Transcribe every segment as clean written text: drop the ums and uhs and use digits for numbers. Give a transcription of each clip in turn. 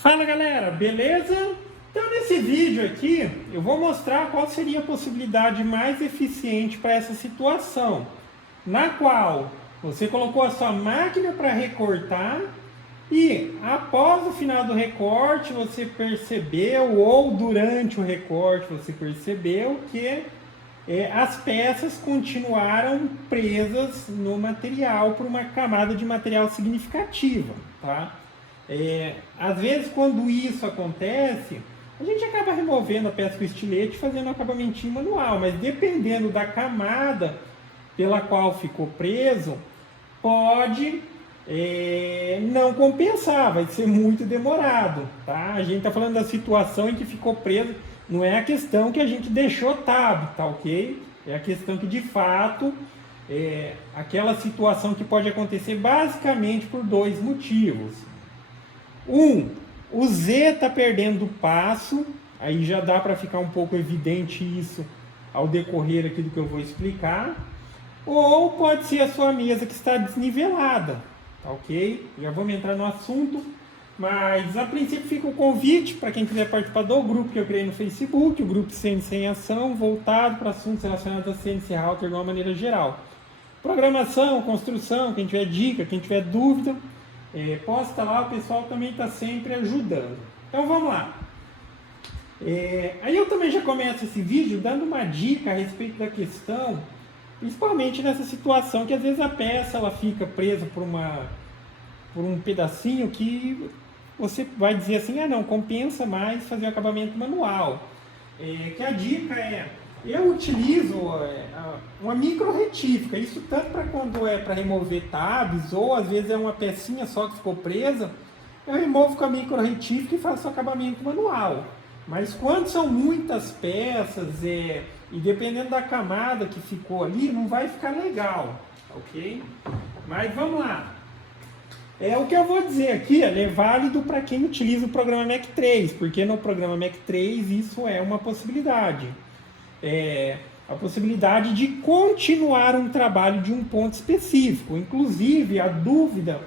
Fala galera, beleza? Então nesse vídeo aqui eu vou mostrar qual seria a possibilidade mais eficiente para essa situação, na qual você colocou a sua máquina para recortar e após o final do recorte você percebeu, ou durante o recorte você percebeu que as peças continuaram presas no material por uma camada de material significativa, tá? Às vezes quando isso acontece, a gente acaba removendo a peça com estilete e fazendo um acabamentinho manual, mas dependendo da camada pela qual ficou preso, pode não compensar, vai ser muito demorado, tá? A gente está falando da situação em que ficou preso, não é a questão que a gente deixou tab, tá ok? É a questão que de fato aquela situação que pode acontecer basicamente por dois motivos. O Z está perdendo o passo, aí já dá para ficar um pouco evidente isso ao decorrer aqui do que eu vou explicar. Ou pode ser a sua mesa que está desnivelada, tá ok? Já vamos entrar no assunto, mas a princípio fica o convite para quem quiser participar do grupo que eu criei no Facebook, o grupo CNC em Ação, voltado para assuntos relacionados a CNC Router de uma maneira geral. Programação, construção, quem tiver dica, quem tiver dúvida, posta lá, o pessoal também está sempre ajudando. Então vamos lá. Aí eu também já começo esse vídeo dando uma dica a respeito da questão, principalmente nessa situação que às vezes a peça ela fica presa por um pedacinho que você vai dizer assim, não, compensa mais fazer o acabamento manual. Que a dica eu utilizo uma micro retífica, isso tanto para quando é para remover tabs, ou às vezes é uma pecinha só que ficou presa, eu removo com a micro retífica e faço o acabamento manual. Mas quando são muitas peças e dependendo da camada que ficou ali, não vai ficar legal, ok? Mas vamos lá. O que eu vou dizer aqui é válido para quem utiliza o programa Mac 3, porque no programa Mac 3 isso é uma possibilidade. A possibilidade de continuar um trabalho de um ponto específico. Inclusive, a dúvida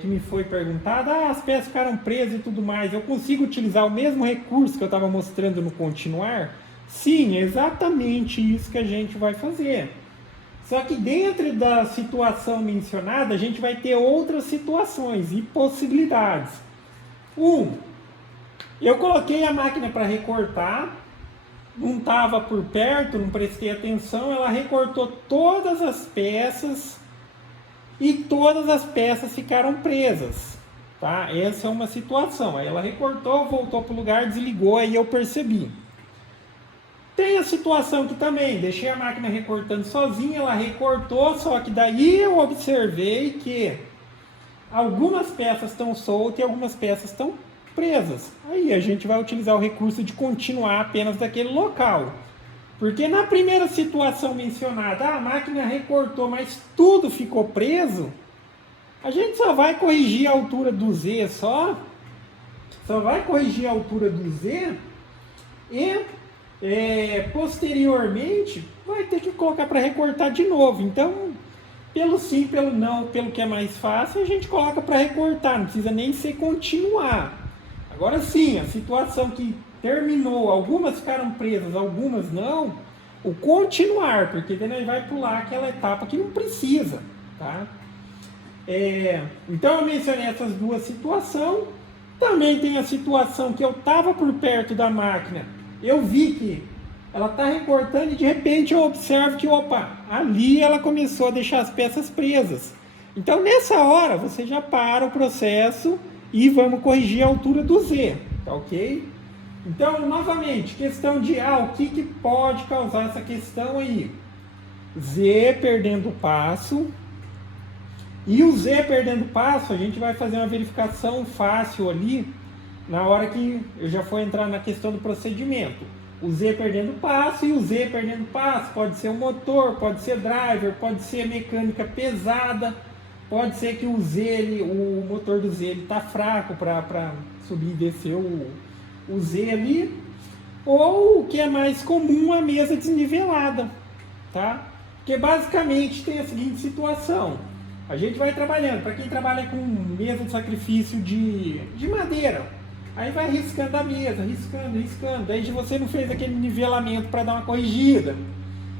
que me foi perguntada, as peças ficaram presas e tudo mais, eu consigo utilizar o mesmo recurso que eu estava mostrando no continuar? Sim, é exatamente isso que a gente vai fazer. Só que dentro da situação mencionada, a gente vai ter outras situações e possibilidades. Eu coloquei a máquina para recortar, não estava por perto, não prestei atenção, ela recortou todas as peças e todas as peças ficaram presas, tá? Essa é uma situação. Aí ela recortou, voltou para o lugar, desligou, aí eu percebi. Tem a situação que também, deixei a máquina recortando sozinha, ela recortou, só que daí eu observei que algumas peças estão soltas e algumas peças estão presas. Aí a gente vai utilizar o recurso de continuar apenas daquele local. Porque na primeira situação mencionada, a máquina recortou, mas tudo ficou preso, a gente só vai corrigir a altura do Z só vai corrigir a altura do Z e posteriormente vai ter que colocar para recortar de novo. Então, pelo sim, pelo não, pelo que é mais fácil, a gente coloca para recortar, não precisa nem ser continuar. Agora sim, a situação que terminou, algumas ficaram presas, algumas não, o continuar, porque daí vai pular aquela etapa que não precisa, tá? Então eu mencionei essas duas situações. Também tem a situação que eu estava por perto da máquina, eu vi que ela está recortando e de repente eu observo que, ali ela começou a deixar as peças presas. Então nessa hora você já para o processo e vamos corrigir a altura do Z, tá ok? Então, novamente, questão de o que pode causar essa questão aí? Z perdendo passo. E o Z perdendo passo, a gente vai fazer uma verificação fácil ali, na hora que eu já for entrar na questão do procedimento. O Z perdendo passo e o Z perdendo passo, pode ser o motor, pode ser driver, pode ser mecânica pesada, pode ser que o motor do Z está fraco para subir e descer o Z ali, ou o que é mais comum, a mesa desnivelada, tá? Porque basicamente tem a seguinte situação, a gente vai trabalhando, para quem trabalha com mesa de sacrifício de madeira, Aí vai riscando a mesa, riscando. Daí você não fez aquele nivelamento para dar uma corrigida.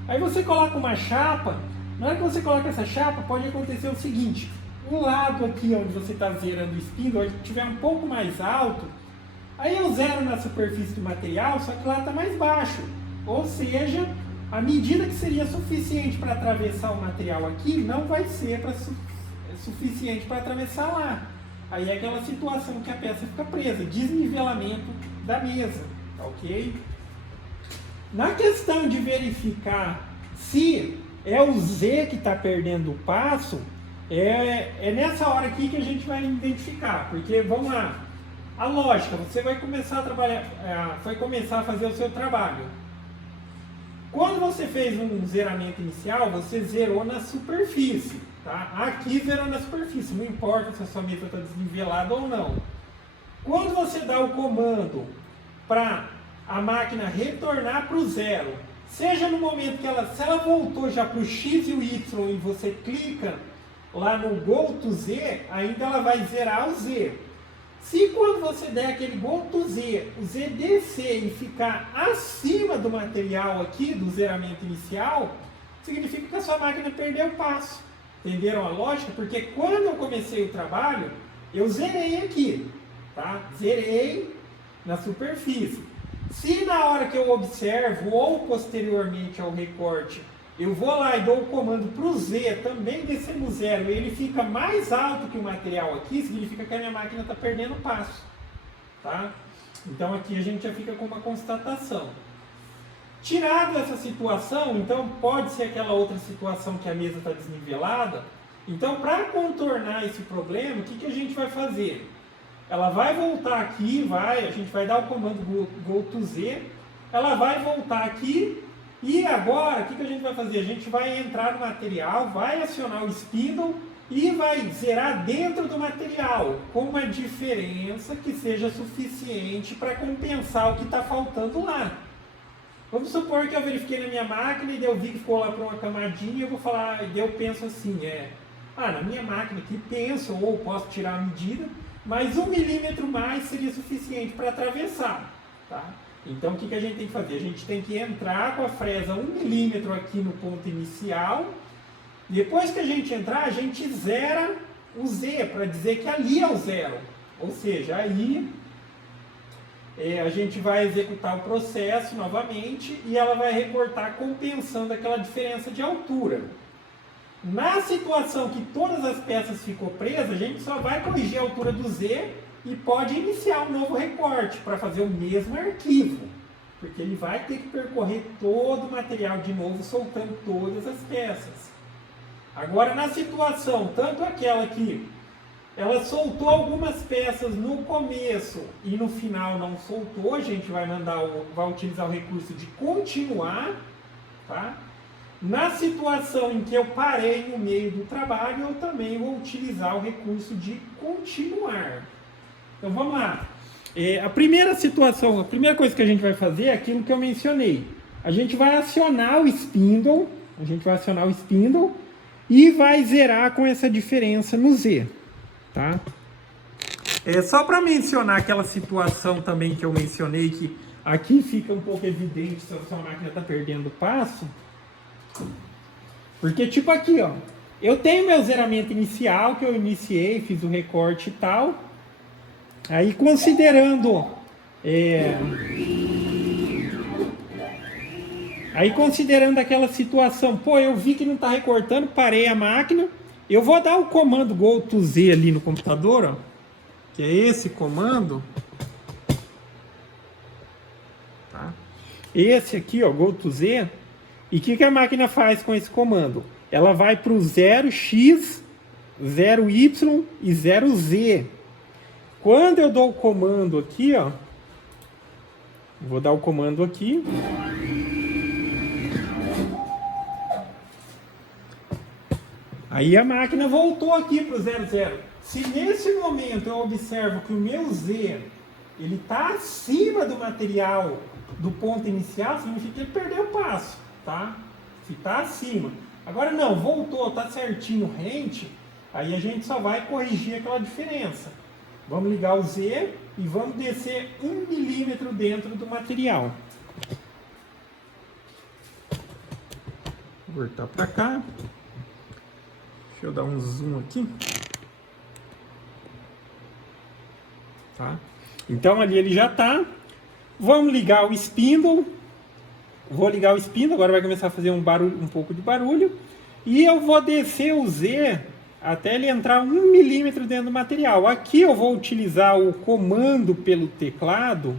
Aí você coloca uma chapa. Na hora que você coloca essa chapa, pode acontecer o seguinte: o lado aqui onde você está zerando o spindle, ele estiver um pouco mais alto, aí eu zero na superfície do material, só que lá está mais baixo. Ou seja, a medida que seria suficiente para atravessar o material aqui não vai ser suficiente para atravessar lá. Aí é aquela situação que a peça fica presa, desnivelamento da mesa, tá ok? Na questão de verificar se é o Z que está perdendo o passo, é nessa hora aqui que a gente vai identificar, porque vamos lá, a lógica, você vai começar a trabalhar, vai começar a fazer o seu trabalho. Quando você fez um zeramento inicial, você zerou na superfície, tá? Aqui zerou na superfície, não importa se a sua mesa está desnivelada ou não. Quando você dá o comando para a máquina retornar para o zero, seja no momento que se ela voltou já para o X e o Y e você clica lá no Go to Z, ainda ela vai zerar o Z. Se quando você der aquele Go to Z, o Z descer e ficar acima do material aqui, do zeramento inicial, significa que a sua máquina perdeu o passo. Entenderam a lógica? Porque quando eu comecei o trabalho, eu zerei aqui, tá? Zerei na superfície. Se na hora que eu observo ou posteriormente ao recorte, eu vou lá e dou o comando para o Z também descer no zero e ele fica mais alto que o material aqui, significa que a minha máquina está perdendo passo, tá? Então aqui a gente já fica com uma constatação. Tirado essa situação, então pode ser aquela outra situação que a mesa está desnivelada. Então, para contornar esse problema, o que a gente vai fazer? Ela vai voltar aqui, a gente vai dar o comando Go to Z, ela vai voltar aqui, e agora, o que a gente vai fazer? A gente vai entrar no material, vai acionar o spindle e vai zerar dentro do material, com uma diferença que seja suficiente para compensar o que está faltando lá. Vamos supor que eu verifiquei na minha máquina e eu vi que ficou lá para uma camadinha, eu vou falar, e eu penso assim, na minha máquina aqui penso, ou posso tirar a medida, mas 1 milímetro mais seria suficiente para atravessar, tá? Então, o que a gente tem que fazer? A gente tem que entrar com a fresa 1 milímetro aqui no ponto inicial. Depois que a gente entrar, a gente zera o Z, para dizer que ali é o zero. Ou seja, aí a gente vai executar o processo novamente e ela vai recortar compensando aquela diferença de altura. Na situação que todas as peças ficou presas, a gente só vai corrigir a altura do Z e pode iniciar um novo recorte para fazer o mesmo arquivo, porque ele vai ter que percorrer todo o material de novo, soltando todas as peças. Agora, na situação, tanto aquela que ela soltou algumas peças no começo e no final não soltou, a gente vai utilizar o recurso de continuar, tá? Na situação em que eu parei no meio do trabalho, eu também vou utilizar o recurso de continuar. Então vamos lá. A primeira situação, a primeira coisa que a gente vai fazer é aquilo que eu mencionei. A gente vai acionar o spindle, e vai zerar com essa diferença no Z, tá? Só para mencionar aquela situação também que eu mencionei, que aqui fica um pouco evidente se a sua máquina está perdendo passo. Porque tipo aqui, ó, eu tenho meu zeramento inicial que eu iniciei, fiz o recorte e tal. Aí considerando aquela situação, eu vi que não está recortando, parei a máquina, eu vou dar o comando Go to Z ali no computador, ó, que é esse comando, tá? Esse aqui, ó, Go to Z. E o que a máquina faz com esse comando? Ela vai para o 0x, 0y e 0z. Quando eu dou o comando aqui, ó, vou dar o comando aqui. Aí a máquina voltou aqui para o 00. Se nesse momento eu observo que o meu Z ele está acima do material do ponto inicial, significa que ele perdeu o passo, tá? Se está acima. Agora não, voltou, está certinho rente, aí a gente só vai corrigir aquela diferença. Vamos ligar o Z, e vamos descer 1 milímetro dentro do material. Vou voltar para cá. Deixa eu dar um zoom aqui. Tá? Então ali ele já está. Vamos ligar o spindle. Vou ligar o spindle, agora vai começar a fazer um barulho, um pouco de barulho. E eu vou descer o Z até ele entrar 1 milímetro dentro do material. Aqui eu vou utilizar o comando pelo teclado.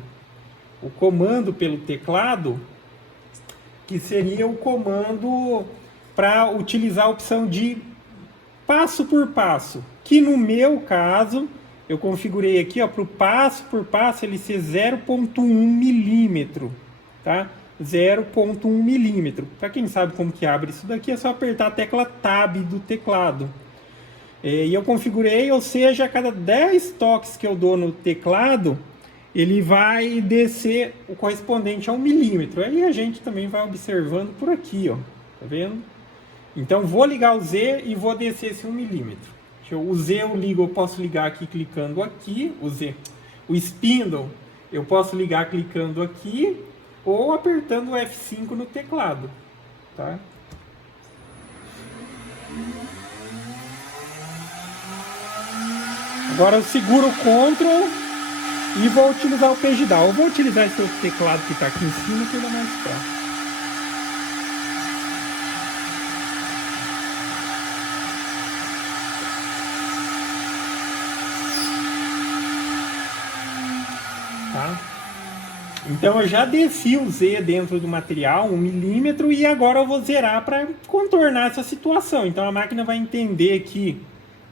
O comando pelo teclado, que seria o comando para utilizar a opção de passo por passo. Que no meu caso, eu configurei aqui para o passo por passo ele ser 0,1 milímetro. Tá? 0,1 milímetro. Para quem sabe como que abre isso daqui, é só apertar a tecla Tab do teclado. E eu configurei, ou seja, a cada 10 toques que eu dou no teclado, ele vai descer o correspondente a 1 milímetro. Aí a gente também vai observando por aqui, ó. Tá vendo? Então vou ligar o Z e vou descer esse 1 milímetro. O Z eu ligo, eu posso ligar aqui clicando aqui, o Z. O spindle eu posso ligar clicando aqui ou apertando o F5 no teclado, tá? Agora eu seguro o Ctrl e vou utilizar o Page Down. Eu vou utilizar esse outro teclado que está aqui em cima, que ele é mais fácil. Tá? Então eu já desci o Z dentro do material, 1 milímetro, e agora eu vou zerar para contornar essa situação. Então a máquina vai entender que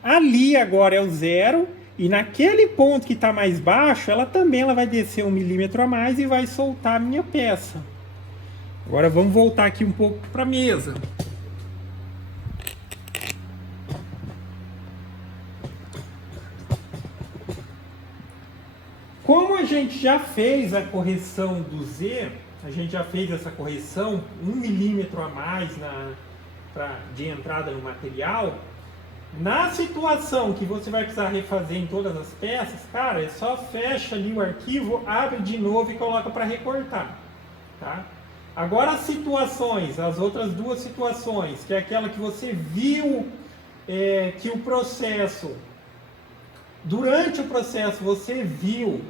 ali agora é o 0, e naquele ponto que está mais baixo, ela vai descer 1 milímetro a mais e vai soltar a minha peça. Agora vamos voltar aqui um pouco para a mesa. Como a gente já fez a correção do Z, a gente já fez essa correção 1 milímetro a mais de entrada no material, na situação que você vai precisar refazer em todas as peças, cara, é só fecha ali o arquivo, abre de novo e coloca para recortar. Tá? Agora as situações, as outras duas situações, que é aquela que você viu que o processo, durante o processo você viu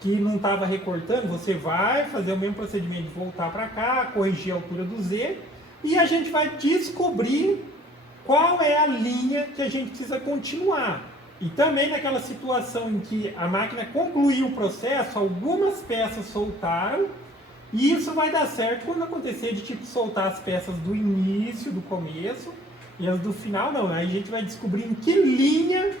que não estava recortando, você vai fazer o mesmo procedimento de voltar para cá, corrigir a altura do Z, e a gente vai descobrir qual é a linha que a gente precisa continuar. E também naquela situação em que a máquina concluiu o processo, algumas peças soltaram, e isso vai dar certo quando acontecer de tipo soltar as peças do início, do começo, e as do final não. Aí a gente vai descobrir em que linha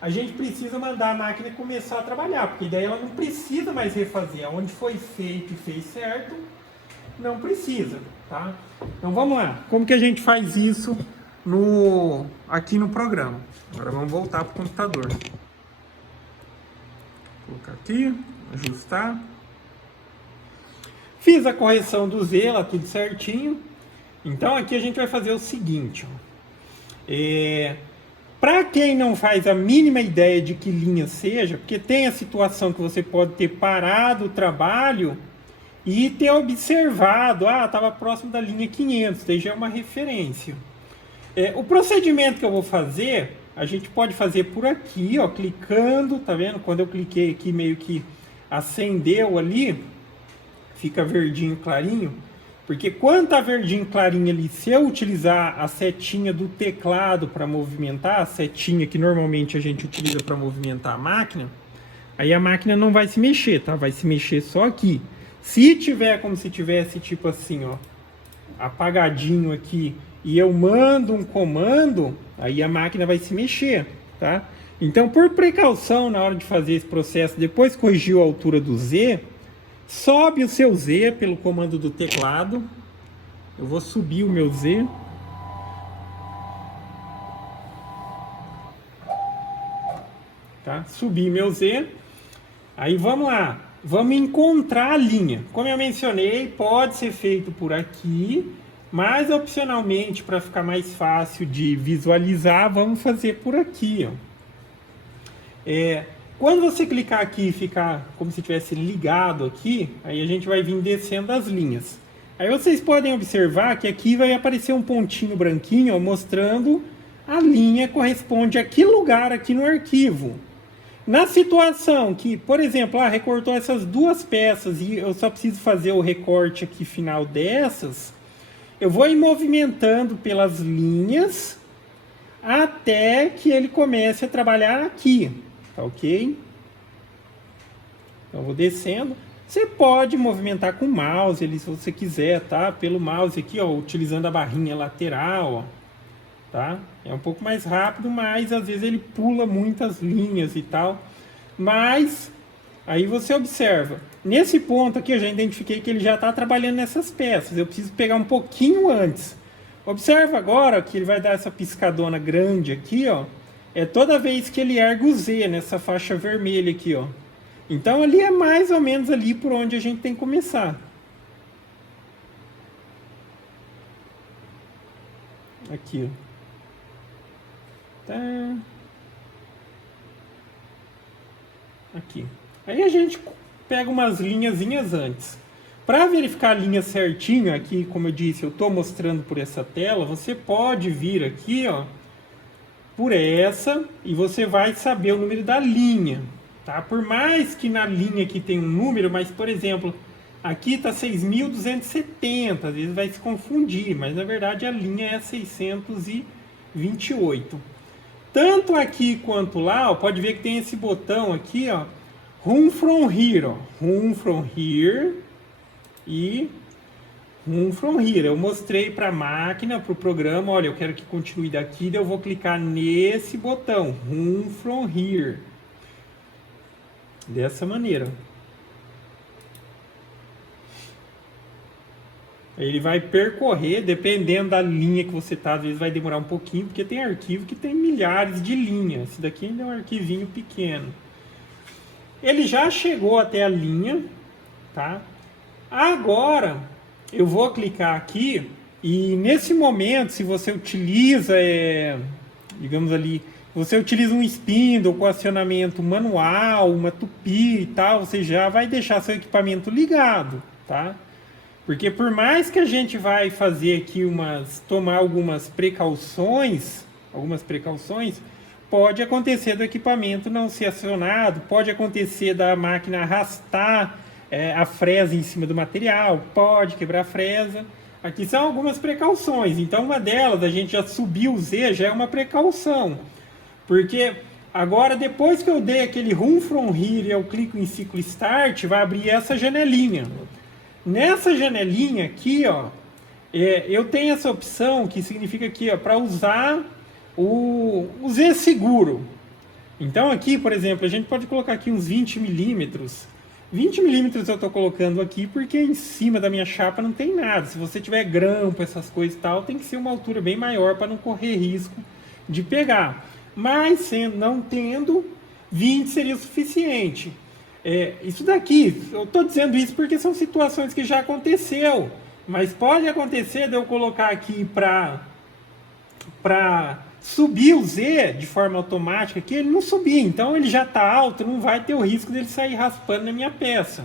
a gente precisa mandar a máquina começar a trabalhar, porque daí ela não precisa mais refazer. Onde foi feito e fez certo, não precisa, tá? Então vamos lá. Como que a gente faz isso aqui no programa? Agora vamos voltar para o computador. Vou colocar aqui, ajustar. Fiz a correção do Z, lá tudo certinho. Então aqui a gente vai fazer o seguinte, ó. Para quem não faz a mínima ideia de que linha seja, porque tem a situação que você pode ter parado o trabalho e ter observado, estava próximo da linha 500, daí já é uma referência. O procedimento que eu vou fazer, a gente pode fazer por aqui, ó, clicando, tá vendo? Quando eu cliquei aqui, meio que acendeu ali, fica verdinho clarinho. Porque quando está verdinho clarinho ali, se eu utilizar a setinha do teclado para movimentar, a setinha que normalmente a gente utiliza para movimentar a máquina, aí a máquina não vai se mexer, tá? Vai se mexer só aqui. Se tiver como se tivesse tipo assim, ó, apagadinho aqui, e eu mando um comando, aí a máquina vai se mexer, tá? Então, por precaução, na hora de fazer esse processo, depois corrigiu a altura do Z, sobe o seu Z pelo comando do teclado. Eu vou subir o meu Z. Tá? Subi meu Z. Aí vamos lá. Vamos encontrar a linha. Como eu mencionei, pode ser feito por aqui, mas opcionalmente, para ficar mais fácil de visualizar, vamos fazer por aqui, ó. Quando você clicar aqui e ficar como se tivesse ligado aqui, aí a gente vai vir descendo as linhas. Aí vocês podem observar que aqui vai aparecer um pontinho branquinho, ó, mostrando a linha que corresponde a que lugar aqui no arquivo. Na situação que, por exemplo, recortou essas duas peças e eu só preciso fazer o recorte aqui final dessas, eu vou ir movimentando pelas linhas até que ele comece a trabalhar aqui, tá ok? Então eu vou descendo. Você pode movimentar com o mouse, se você quiser, tá? Pelo mouse aqui, ó, utilizando a barrinha lateral, ó, tá? É um pouco mais rápido, mas às vezes ele pula muitas linhas e tal. Mas aí você observa. Nesse ponto aqui eu já identifiquei que ele já está trabalhando nessas peças. Eu preciso pegar um pouquinho antes. Observa agora que ele vai dar essa piscadona grande aqui, ó. É toda vez que ele ergue o Z nessa faixa vermelha aqui, ó. Então ali é mais ou menos ali por onde a gente tem que começar. Aqui, ó. Tá. Aqui. Aí a gente pega umas linhazinhas antes. Para verificar a linha certinho, aqui, como eu disse, eu estou mostrando por essa tela, você pode vir aqui, ó, por essa, e você vai saber o número da linha. Tá? Por mais que na linha aqui tem um número, mas, por exemplo, aqui está 6.270, às vezes vai se confundir, mas na verdade a linha é 628. Tanto aqui quanto lá, ó, pode ver que tem esse botão aqui, ó, Run from Here, ó, Run from Here e Run from Here. Eu mostrei para a máquina, para o programa, olha, eu quero que continue daqui, daí eu vou clicar nesse botão, Run from Here. Dessa maneira. Ele vai percorrer, dependendo da linha que você está, às vezes vai demorar um pouquinho, porque tem arquivo que tem milhares de linhas. Esse daqui ainda é um arquivinho pequeno. Ele já chegou até a linha, tá? Agora, eu vou clicar aqui e nesse momento, se você utiliza, digamos ali, você utiliza um spindle com acionamento manual, uma tupi e tal, você já vai deixar seu equipamento ligado, tá? Porque por mais que a gente vai fazer aqui tomar algumas precauções, pode acontecer do equipamento não ser acionado, pode acontecer da máquina arrastar a fresa em cima do material, pode quebrar a fresa. Aqui são algumas precauções, então uma delas, a gente já subiu o Z, já é uma precaução. Porque agora, depois que eu dei aquele Run from Here e eu clico em ciclo Start, vai abrir essa janelinha. Nessa janelinha aqui, ó, eu tenho essa opção que significa aqui, ó, para usar o Z seguro. Então aqui, por exemplo, a gente pode colocar aqui uns 20 milímetros. 20 milímetros eu estou colocando aqui porque em cima da minha chapa não tem nada. Se você tiver grampo, essas coisas e tal, tem que ser uma altura bem maior para não correr risco de pegar. Mas não tendo, 20 seria o suficiente. Isso daqui, eu estou dizendo isso porque são situações que já aconteceu. Mas pode acontecer de eu colocar aqui para subir o Z de forma automática, que ele não subir. Então ele já está alto, não vai ter o risco dele sair raspando na minha peça.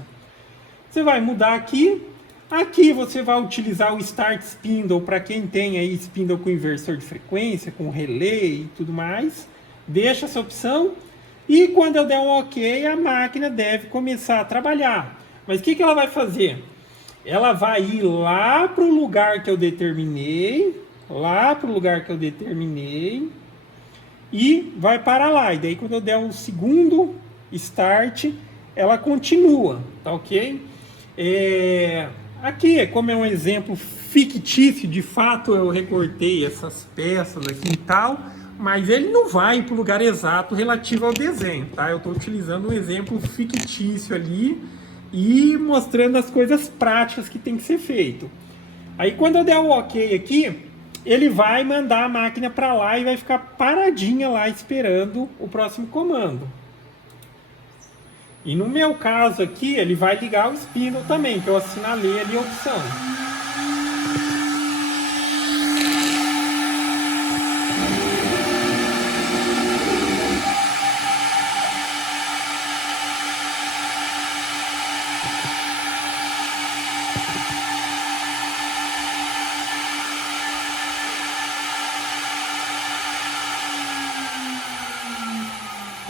Você vai mudar aqui. Aqui você vai utilizar o Start Spindle para quem tem aí spindle com inversor de frequência, com relé e tudo mais. Deixa essa opção. E quando eu der um OK, a máquina deve começar a trabalhar. Mas o que ela vai fazer? Ela vai ir lá para o lugar que eu determinei. E vai parar lá. E daí quando eu der o segundo Start, ela continua. Tá ok? Aqui, como é um exemplo fictício, de fato eu recortei essas peças aqui e tal, mas ele não vai para o lugar exato relativo ao desenho, tá? Eu estou utilizando um exemplo fictício ali e mostrando as coisas práticas que tem que ser feito. Aí quando eu der o OK aqui, ele vai mandar a máquina para lá e vai ficar paradinha lá esperando o próximo comando. E no meu caso aqui, ele vai ligar o spindle também, que eu assinalei ali a opção.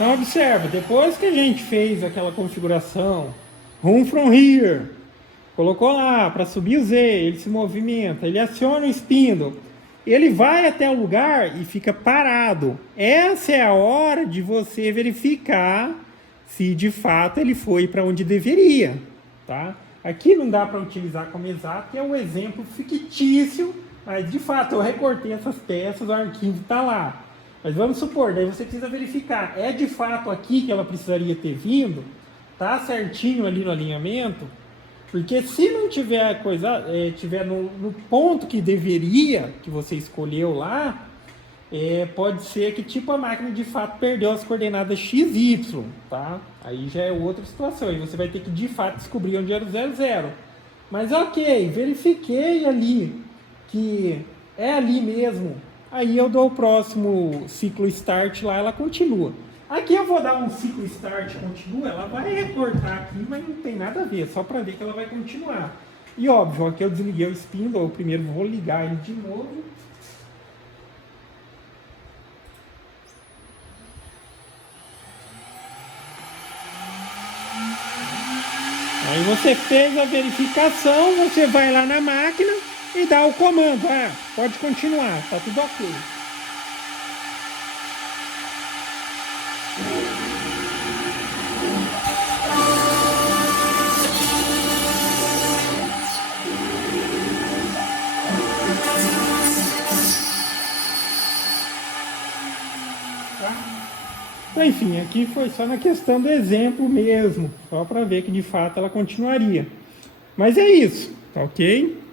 Então observa, depois que a gente fez aquela configuração, Run from here, colocou lá para subir o Z, ele se movimenta, ele aciona o spindle, ele vai até o lugar e fica parado. Essa é a hora de você verificar se de fato ele foi para onde deveria, tá? Aqui não dá para utilizar como exato, que é um exemplo fictício, mas de fato eu recortei essas peças, o arquivo está lá. Mas vamos supor, daí você precisa verificar, é de fato aqui que ela precisaria ter vindo? Tá certinho ali no alinhamento? Porque se não tiver coisa, tiver no ponto que deveria, que você escolheu lá, pode ser que tipo a máquina de fato perdeu as coordenadas XY, tá? Aí já é outra situação, aí você vai ter que de fato descobrir onde era o 00. Mas ok, verifiquei ali que é ali mesmo, aí eu dou o próximo ciclo start lá, ela continua. Aqui eu vou dar um ciclo start continua, ela vai recortar aqui, mas não tem nada a ver, só para ver que ela vai continuar. E óbvio, aqui eu desliguei o spindle, eu primeiro vou ligar ele de novo. Aí você fez a verificação, você vai lá na máquina e dá o comando, pode continuar, tá tudo ok. Então, enfim, aqui foi só na questão do exemplo mesmo, só para ver que de fato ela continuaria. Mas é isso, tá ok?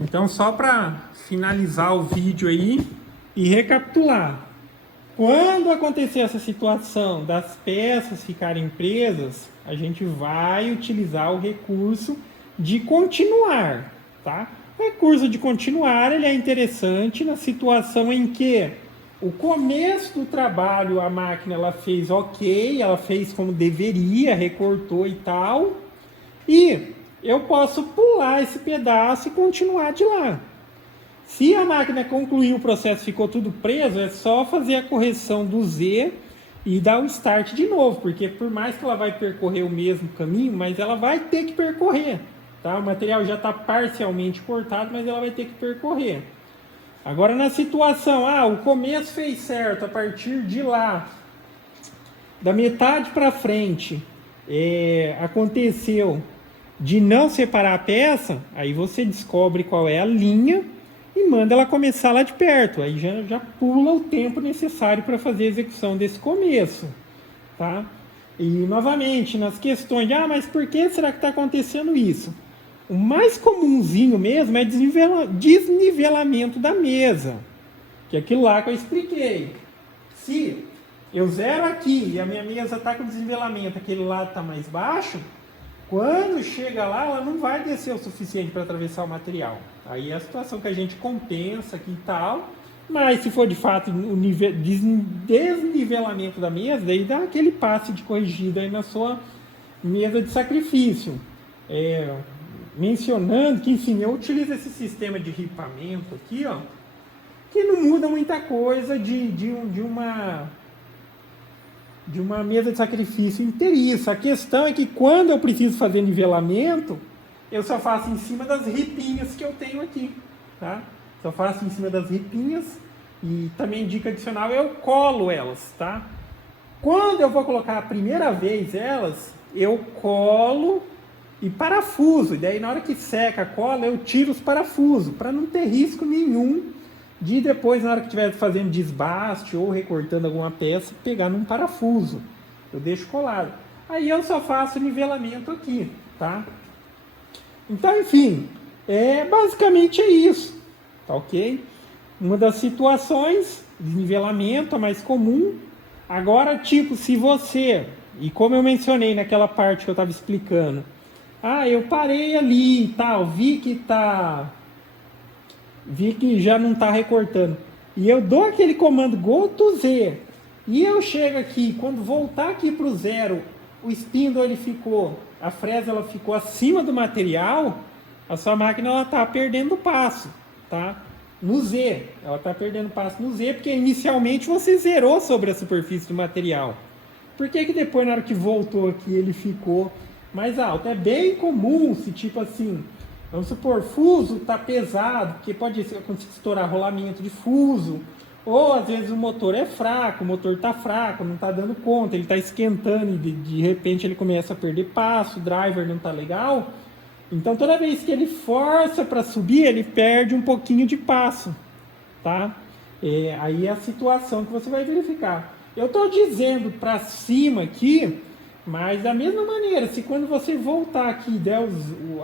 Então, só para finalizar o vídeo aí e recapitular. Quando acontecer essa situação das peças ficarem presas, a gente vai utilizar o recurso de continuar, tá? O recurso de continuar ele é interessante na situação em que o começo do trabalho a máquina ela fez ok, ela fez como deveria, recortou e tal, e eu posso pular esse pedaço e continuar de lá. Se a máquina concluiu o processo, ficou tudo preso, é só fazer a correção do Z e dar o start de novo, porque por mais que ela vai percorrer o mesmo caminho, mas ela vai ter que percorrer, tá? O material já está parcialmente cortado, mas ela vai ter que percorrer. Agora na situação, o começo fez certo, a partir de lá, da metade para frente, aconteceu de não separar a peça, aí você descobre qual é a linha e manda ela começar lá de perto. Aí já pula o tempo necessário para fazer a execução desse começo, tá? E novamente, nas questões de, mas por que será que está acontecendo isso? O mais comumzinho mesmo é desnivelamento da mesa, que é aquilo lá que eu expliquei. Se eu zero aqui e a minha mesa está com desnivelamento, aquele lado está mais baixo, quando chega lá, ela não vai descer o suficiente para atravessar o material. Aí é a situação que a gente compensa aqui e tal, mas se for de fato o desnivelamento da mesa, daí dá aquele passe de corrigida aí na sua mesa de sacrifício. Mencionando que, enfim, eu utilizo esse sistema de ripamento aqui, que não muda muita coisa de uma mesa de sacrifício inteiriça. A questão é que quando eu preciso fazer nivelamento, eu só faço em cima das ripinhas que eu tenho aqui, tá? Só faço em cima das ripinhas e também dica adicional, eu colo elas, tá? Quando eu vou colocar a primeira vez elas, eu colo e parafuso, e daí na hora que seca a cola eu tiro os parafusos, para não ter risco nenhum de depois, na hora que estiver fazendo desbaste ou recortando alguma peça, pegar num parafuso. Eu deixo colado. Aí eu só faço nivelamento aqui, tá? Então, enfim, basicamente é isso, tá ok? Uma das situações de nivelamento, a mais comum. Agora, tipo, se você, e como eu mencionei naquela parte que eu estava explicando, eu parei ali e tal, vi que já não está recortando. E eu dou aquele comando Go to Z. E eu chego aqui, quando voltar aqui para o zero, o spindle a fresa ela ficou acima do material, a sua máquina está perdendo passo, tá? no Z. Ela está perdendo passo no Z, porque inicialmente você zerou sobre a superfície do material. Por que que depois, na hora que voltou aqui, ele ficou mais alto? É bem comum, se tipo assim, vamos supor, fuso está pesado, porque pode acontecer estourar rolamento de fuso, ou às vezes o motor é fraco, o motor está fraco, não está dando conta, ele está esquentando e de repente ele começa a perder passo, o driver não está legal. Então toda vez que ele força para subir, ele perde um pouquinho de passo, tá? Aí é a situação que você vai verificar. Eu estou dizendo para cima aqui, mas da mesma maneira, se quando você voltar aqui e der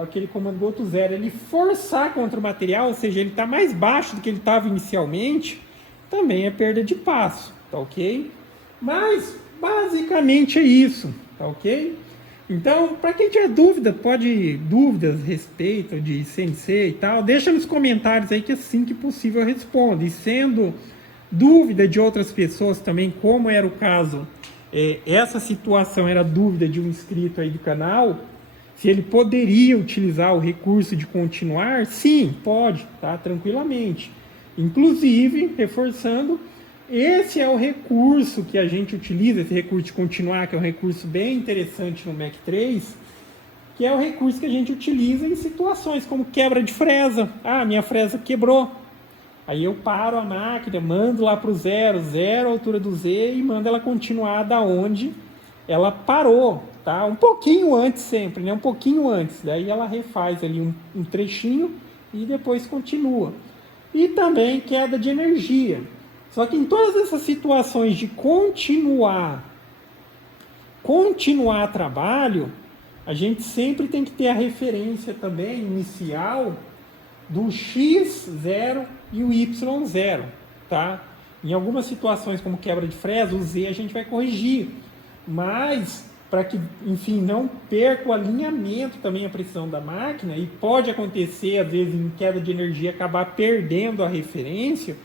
aquele comando boto 0, ele forçar contra o material, ou seja, ele está mais baixo do que ele estava inicialmente, também é perda de passo, tá ok? Mas basicamente é isso, tá ok? Então, para quem tiver dúvidas a respeito de CNC e tal, deixa nos comentários aí que assim que possível eu respondo. E sendo dúvida de outras pessoas também, como era o caso, essa situação era dúvida de um inscrito aí do canal, se ele poderia utilizar o recurso de continuar, sim, pode, tá? Tranquilamente. Inclusive, reforçando, esse é o recurso que a gente utiliza, esse recurso de continuar, que é um recurso bem interessante no Mac 3, que é o recurso que a gente utiliza em situações como quebra de fresa. Ah, minha fresa quebrou. Aí eu paro a máquina, mando lá para o zero a altura do Z e mando ela continuar da onde ela parou, tá? Um pouquinho antes sempre, né? Um pouquinho antes. Daí ela refaz ali um trechinho e depois continua. E também queda de energia. Só que em todas essas situações de continuar trabalho, a gente sempre tem que ter a referência também inicial do X0 e o Y0, tá? Em algumas situações, como quebra de fresa, o Z a gente vai corrigir, mas para que, enfim, não perca o alinhamento também, a precisão da máquina, e pode acontecer, às vezes, em queda de energia, acabar perdendo a referência,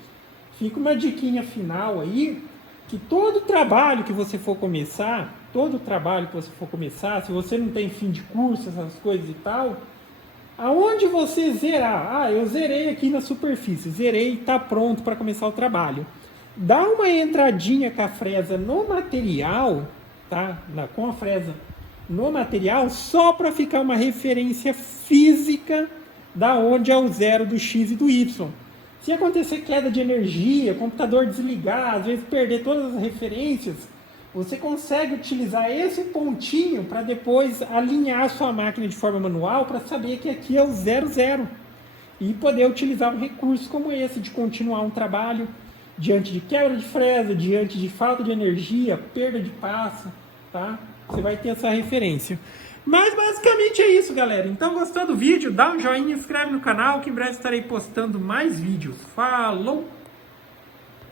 fica uma diquinha final aí, que todo trabalho que você for começar, se você não tem fim de curso, essas coisas e tal, aonde você zerar, eu zerei aqui na superfície, zerei, está pronto para começar o trabalho. Dá uma entradinha com a fresa no material, tá? Com a fresa no material, só para ficar uma referência física da onde é o zero do X e do Y. Se acontecer queda de energia, computador desligar, às vezes perder todas as referências, você consegue utilizar esse pontinho para depois alinhar a sua máquina de forma manual para saber que aqui é o 00 e poder utilizar um recurso como esse de continuar um trabalho diante de quebra de fresa, diante de falta de energia, perda de passo, tá? Você vai ter essa referência. Mas basicamente é isso, galera. Então, gostou do vídeo? Dá um joinha, inscreve no canal que em breve estarei postando mais vídeos. Falou!